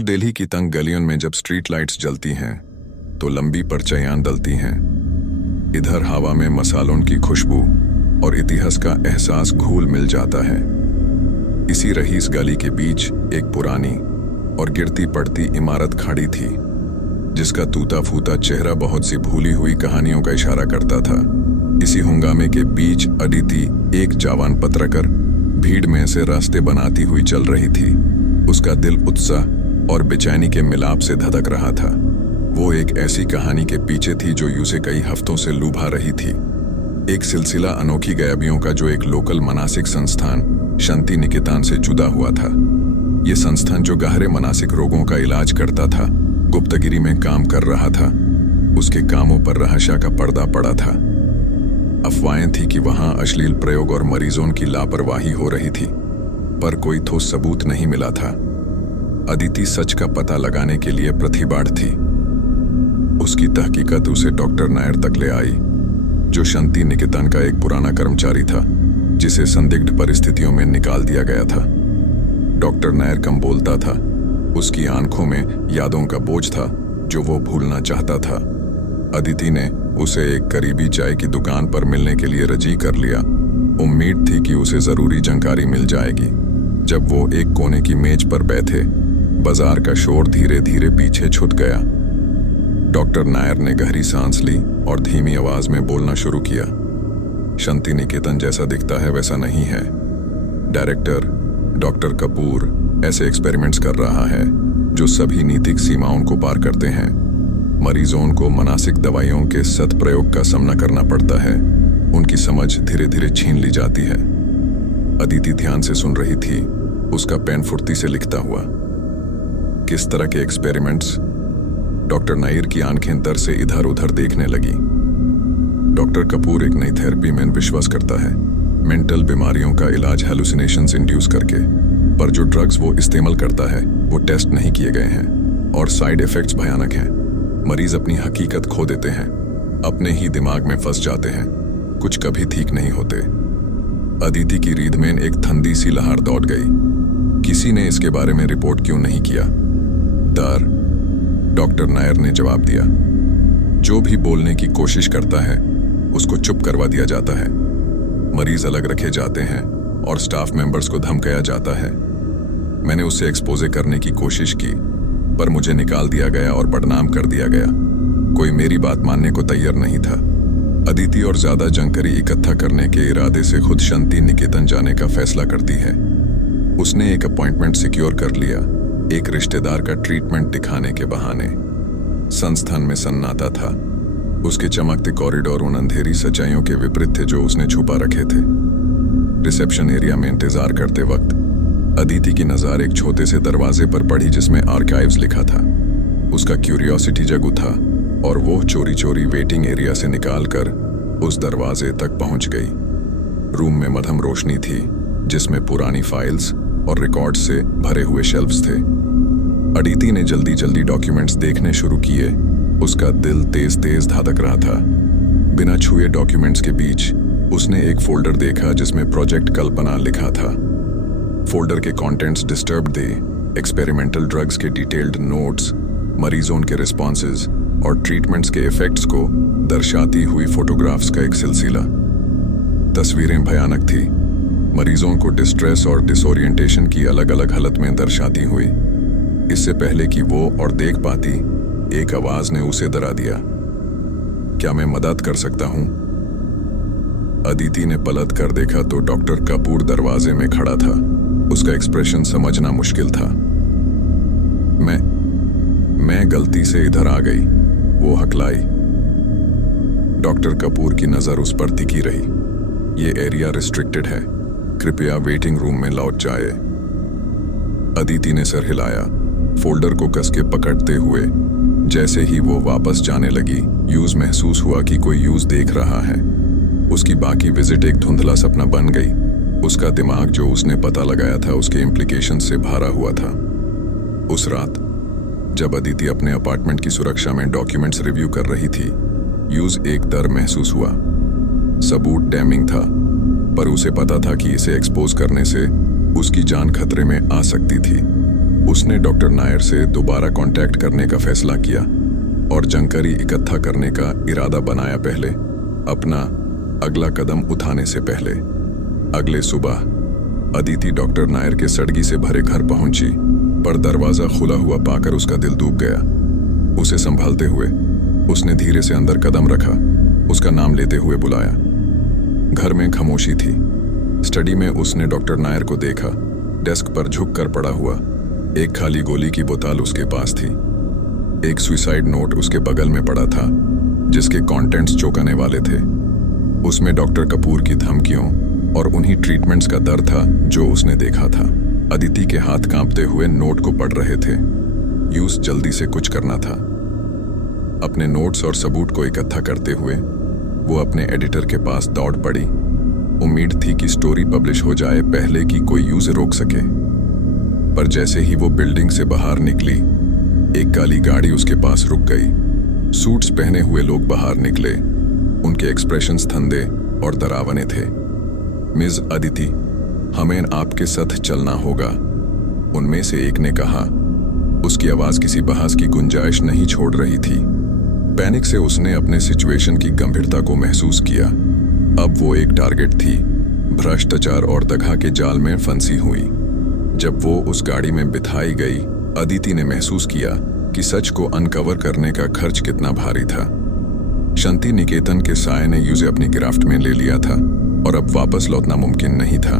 Old Delhi की तंग गलियों में जब स्ट्रीट लाइट्स जलती हैं तो लंबी परछाइयां डलती हैं। इधर हवा में मसालों की खुशबू और इतिहास का एहसास घुल मिल जाता है। इसी रईस गली के बीच एक पुरानी और गिरती पड़ती इमारत खड़ी थी, जिसका टूटा फूटा चेहरा बहुत सी भूली हुई कहानियों का इशारा करता था। इसी हंगामे के बीच अदिति, एक जवान पत्रकार, भीड़ में से रास्ते बनाती हुई चल रही थी। उसका दिल उत्साह और बेचैनी के मिलाप से धधक रहा था। वो एक ऐसी कहानी के पीछे थी जो उसे कई हफ्तों से लुभा रही थी। एक सिलसिला अनोखी गायबियों का जो एक लोकल मानसिक संस्थान शांति निकेतन से जुड़ा हुआ था। ये संस्थान जो गहरे मानसिक रोगों का इलाज करता था, गुप्तगिरी में काम कर रहा था। उसके कामों पर रहस्य का पर्दा पड़ा था। अफवाहें थी कि वहां अश्लील प्रयोग और मरीजों की लापरवाही हो रही थी, पर कोई ठोस सबूत नहीं मिला था। अदिति सच का पता लगाने के लिए प्रतिबद्ध थी। उसकी तहकीकात उसे डॉक्टर नायर तक ले आई, जो शांति निकेतन का एक पुराना कर्मचारी था, जिसे संदिग्ध परिस्थितियों में निकाल दिया गया था। डॉक्टर नायर कम बोलता था। उसकी आंखों में यादों का बोझ था जो वो भूलना चाहता था। अदिति ने उसे एक करीबी चाय की दुकान पर मिलने के लिए राजी कर लिया। उम्मीद थी कि उसे जरूरी जानकारी मिल जाएगी। जब वो एक कोने की मेज पर बैठे, बाजार का शोर धीरे धीरे पीछे छूट गया। डॉक्टर नायर ने गहरी सांस ली और धीमी आवाज में बोलना शुरू किया। शांति निकेतन जैसा दिखता है वैसा नहीं है। डायरेक्टर डॉक्टर कपूर ऐसे एक्सपेरिमेंट्स कर रहा है जो सभी नीतिक सीमाओं को पार करते हैं। मरीजों को मानसिक दवाइयों के सदप्रयोग का सामना करना पड़ता है। उनकी समझ धीरे धीरे छीन ली जाती है। अदिति ध्यान से सुन रही थी, उसका पेन फुर्ती से लिखता हुआ। किस तरह के एक्सपेरिमेंट्स? डॉक्टर नायर की आंखें दर से इधर उधर देखने लगी। डॉक्टर कपूर एक नई थेरेपी में विश्वास करता है, मेंटल बीमारियों का इलाज हेलुसिनेशंस इंड्यूस करके। पर जो ड्रग्स वो इस्तेमाल करता है वो टेस्ट नहीं किए गए हैं और साइड इफेक्ट्स भयानक हैं। मरीज अपनी हकीकत खो देते हैं, अपने ही दिमाग में फंस जाते हैं, कुछ कभी ठीक नहीं होते। अदिति की रीढ़ में एक ठंडी सी लहर दौड़ गई। किसी ने इसके बारे में रिपोर्ट क्यों नहीं किया? डर, डॉक्टर नायर ने जवाब दिया। जो भी बोलने की कोशिश करता है उसको चुप करवा दिया जाता है। मरीज अलग रखे जाते हैं और स्टाफ मेंबर्स को धमकाया जाता है। मैंने उसे एक्सपोजे करने की कोशिश की, पर मुझे निकाल दिया गया और बदनाम कर दिया गया। कोई मेरी बात मानने को तैयार नहीं था। अदिति और ज्यादा जानकारी इकट्ठा करने के इरादे से खुद शांति निकेतन जाने का फैसला करती है। उसने एक अपॉइंटमेंट सिक्योर कर लिया, एक रिश्तेदार का ट्रीटमेंट दिखाने के बहाने। संस्थान में सन्नाटा था। उसके चमकते कॉरिडोर उन अंधेरी सच्चाइयों के विपरीत थे जो उसने छुपा रखे थे। रिसेप्शन एरिया में इंतजार करते वक्त अदिति की नजर एक छोटे से दरवाजे पर पड़ी जिसमें आर्काइव्स लिखा था। उसका क्यूरियोसिटी जग उठा और वो चोरी चोरी वेटिंग एरिया से निकालकर उस दरवाजे तक पहुंच गई। रूम में मध्यम रोशनी थी, जिसमें पुरानी फाइल्स और रिकॉर्ड से भरे हुए शेल्फ्स थे। अदिति ने जल्दी जल्दी डॉक्यूमेंट्स देखने शुरू किए। उसका दिल तेज तेज धड़क रहा था। बिना छुए डॉक्यूमेंट्स के बीच उसने एक फोल्डर देखा जिसमें प्रोजेक्ट कल्पना लिखा था। फोल्डर के कंटेंट्स डिस्टर्ब दे, एक्सपेरिमेंटल ड्रग्स के डिटेल्ड नोट्स, मरीजों के रिस्पॉन्सेज और ट्रीटमेंट्स के इफेक्ट्स को दर्शाती हुई फोटोग्राफ्स का एक सिलसिला। तस्वीरें भयानक थी, मरीजों को डिस्ट्रेस और डिसोरिएंटेशन की अलग अलग हालत में दर्शाती हुई। इससे पहले कि वो और देख पाती, एक आवाज ने उसे डरा दिया। क्या मैं मदद कर सकता हूं? अदिति ने पलट कर देखा तो डॉक्टर कपूर दरवाजे में खड़ा था। उसका एक्सप्रेशन समझना मुश्किल था। मैं गलती से इधर आ गई, वो हकलाई। डॉक्टर कपूर की नजर उस पर टिकी रही। ये एरिया रिस्ट्रिक्टेड है, कृपया वेटिंग रूम में लौट जाए। अदिति ने सर हिलाया, फोल्डर को कस के पकड़ते हुए। जैसे ही वो वापस जाने लगी, यूज महसूस हुआ कि कोई यूज देख रहा है। उसकी बाकी विजिट एक धुंधला सपना बन गई। उसका दिमाग जो उसने पता लगाया था उसके इम्प्लीकेशन से भरा हुआ था। उस रात जब अदिति अपने अपार्टमेंट की सुरक्षा में डॉक्यूमेंट्स रिव्यू कर रही थी, यूज एक डर महसूस हुआ। सबूत डैमिंग था, पर उसे पता था कि इसे एक्सपोज करने से उसकी जान खतरे में आ सकती थी। उसने डॉक्टर नायर से दोबारा कांटेक्ट करने का फैसला किया और जानकारी इकट्ठा करने का इरादा बनाया पहले अपना अगला कदम उठाने से पहले। अगले सुबह अदिति डॉक्टर नायर के सड़गी से भरे घर पहुंची, पर दरवाजा खुला हुआ पाकर उसका दिल डूब गया। उसे संभालते हुए उसने धीरे से अंदर कदम रखा, उसका नाम लेते हुए बुलाया। घर में खामोशी थी। स्टडी में उसने डॉक्टर नायर को देखा, डेस्क पर झुक कर पड़ा हुआ। एक खाली गोली की बोतल उसके पास थी। एक सुसाइड नोट उसके बगल में पड़ा था जिसके कंटेंट्स चौंकाने वाले थे। उसमें डॉक्टर कपूर की धमकियों और उन्हीं ट्रीटमेंट्स का डर था जो उसने देखा था। अदिति के हाथ कांपते हुए नोट को पढ़ रहे थे। यूस जल्दी से कुछ करना था। अपने नोट्स और सबूत को इकट्ठा करते हुए वो अपने एडिटर के पास दौड़ पड़ी। उम्मीद थी कि स्टोरी पब्लिश हो जाए पहले कि कोई यूज रोक सके। पर जैसे ही वो बिल्डिंग से बाहर निकली, एक काली गाड़ी उसके पास रुक गई। सूट्स पहने हुए लोग बाहर निकले। उनके एक्सप्रेशंस ठंडे और डरावने थे। मिस अदिति, हमें आपके साथ चलना होगा, उनमें से एक ने कहा। उसकी आवाज किसी बहस की गुंजाइश नहीं छोड़ रही थी। पैनिक से उसने अपने सिचुएशन की गंभीरता को महसूस किया। अब वो एक टारगेट थी, भ्रष्टाचार और दगा के जाल में फंसी हुई। जब वो उस गाड़ी में बिठाई गई, अदिति ने महसूस किया कि सच को अनकवर करने का खर्च कितना भारी था। शांति निकेतन के साय ने उसे अपनी गिरफ्त में ले लिया था और अब वापस लौटना मुमकिन नहीं था।